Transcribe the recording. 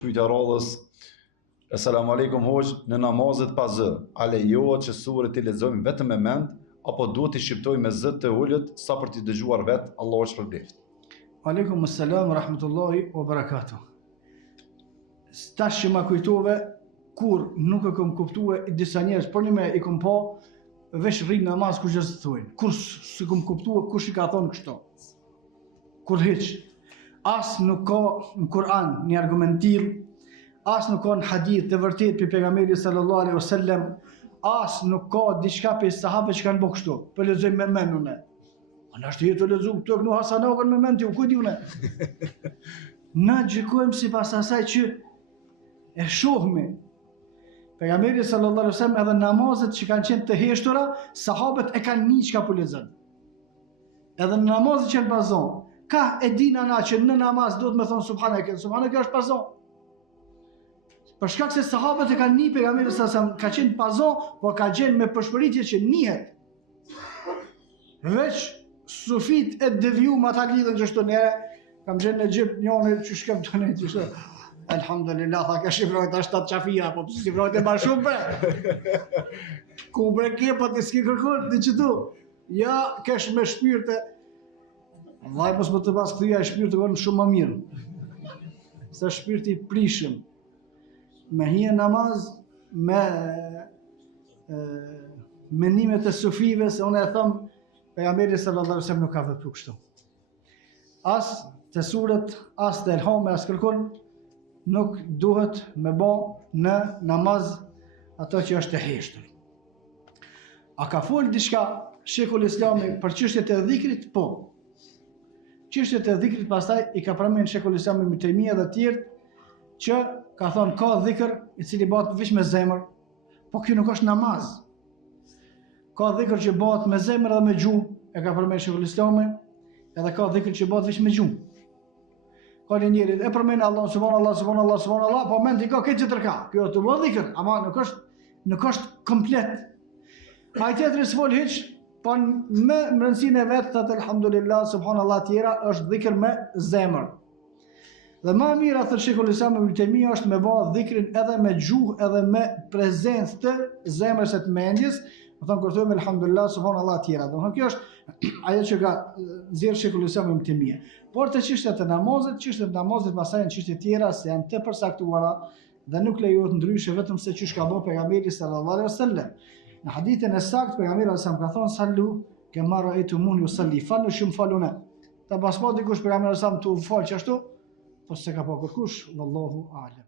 Pyetja radhës: Asalamu alaikum hoxh, në namazet pa zë, a lejohet që surën të lexojmë vetëm me mend apo duhet të shqiptojmë me zë të ulët sa për të dëgjuar vet? Allahu shpërblet. Aleikum assalam wa rahmatullahi wa barakatuh. Tash që ma kujtove, kur nuk e kom kuptue disa njerëz, por një me i kom pa, veç rrinë namaz ku gjë të thujnë. Kur si kom kuptue, kush i ka thonë kështu? Kur hiq. As nuk ka në Kur'an një argumentim, as nuk ka në hadith të vërtet për pejgamberit sallallahu alaihi wasallam, as nuk ka diçka për sahabët që kanë bërë kështu. Po lexojmë me mend unë. Ana është jetë lexu këtu kënu Hasanokën me mend ti, ku di unë? Na gjykojmë sipas asaj që e shohmi. Pejgamberi sallallahu alaihi wasallam edhe namazet që kanë qenë të heshtura, sahabët e kanë një çka po lexon. Edhe në namazet që janë bazon, ka e dina na që në namaz duhet me thonë subhaneke, subhaneke është bazon. Për shkak se sahabët e kanë një pejgamberi sallallahu alaihi wasallam ka qenë bazon, po ka qenë me përshpëritje që njihet. Veç sufit e devijum ata lidhen që shto nere, kam gjenë në Egjipt njone që shkem të ne, që shto, alhamdulillah, tha ka shifrojt a 7 qafia, po shifrojt e ma shumë bre. Ku bre ke, po të s'ki kërkun, të që tu, ja, kesh me shpirte, vaj mos më të pas këthuja e shpirte konë shumë më mirë. Se shpirti prishëm, me hije namaz, me menimet e sufive, se unë e thëmë, pejgamberi sallallahu alaihi wasallam nuk ka vepru kështu. As të surët, as të elhame, as kërkun, nuk duhet me ba në namaz ato që është e heshtër. A ka folë diçka Shekul Islami për çështjet e dhikrit? Po. Çështjet e dhikrit pastaj i ka përmendur Shekul Islami Ibn Taymija dhe të tjerë që ka thonë ka dhikr i cili bëhet vetëm me zemër, po kjo nuk është namaz. Ka dhikr që bëhet me zemër dhe me gjuhë, e ka përmendur Shekul Islami, edhe ka dhikr që bëhet vetëm me gjuhë. Ka një njeri e përmend Allah subhanallah subhanallah subhanallah, po mend i ka këtë tjetër ka. Kjo të bëhet dhikr, ama nuk është komplet. Ai tjetri s'fol hiç, po me rëndësinë e vet thotë alhamdulillah subhanallah tjera është dhikr me zemër. Dhe më mirë atë Shekul Islam Ibn Taymija është me bëj dhikrin edhe me gjuhë edhe me prezencë të zemrës së të mendjes, do thonë kur thojmë alhamdulillah subhanallah tjera. Do thonë kjo është ajo që ka nxjerr Shekul Islam Ibn Taymija. Por të çështjet e namazit pastaj janë çështje tjera se janë të përcaktuara dhe nuk lejohet ndryshe vetëm se çish ka bërë pejgamberi sallallahu alaihi wasallam. Në hadithin e saktë pejgamberi sallallahu alaihi wasallam ka thonë sallu kema ra'aytumuni usalli, falu shumë faluna. Ta pas po dikush pejgamberi sallallahu alaihi wasallam tu fal çashtu, po se ka pa kërkush, wallahu a'lam.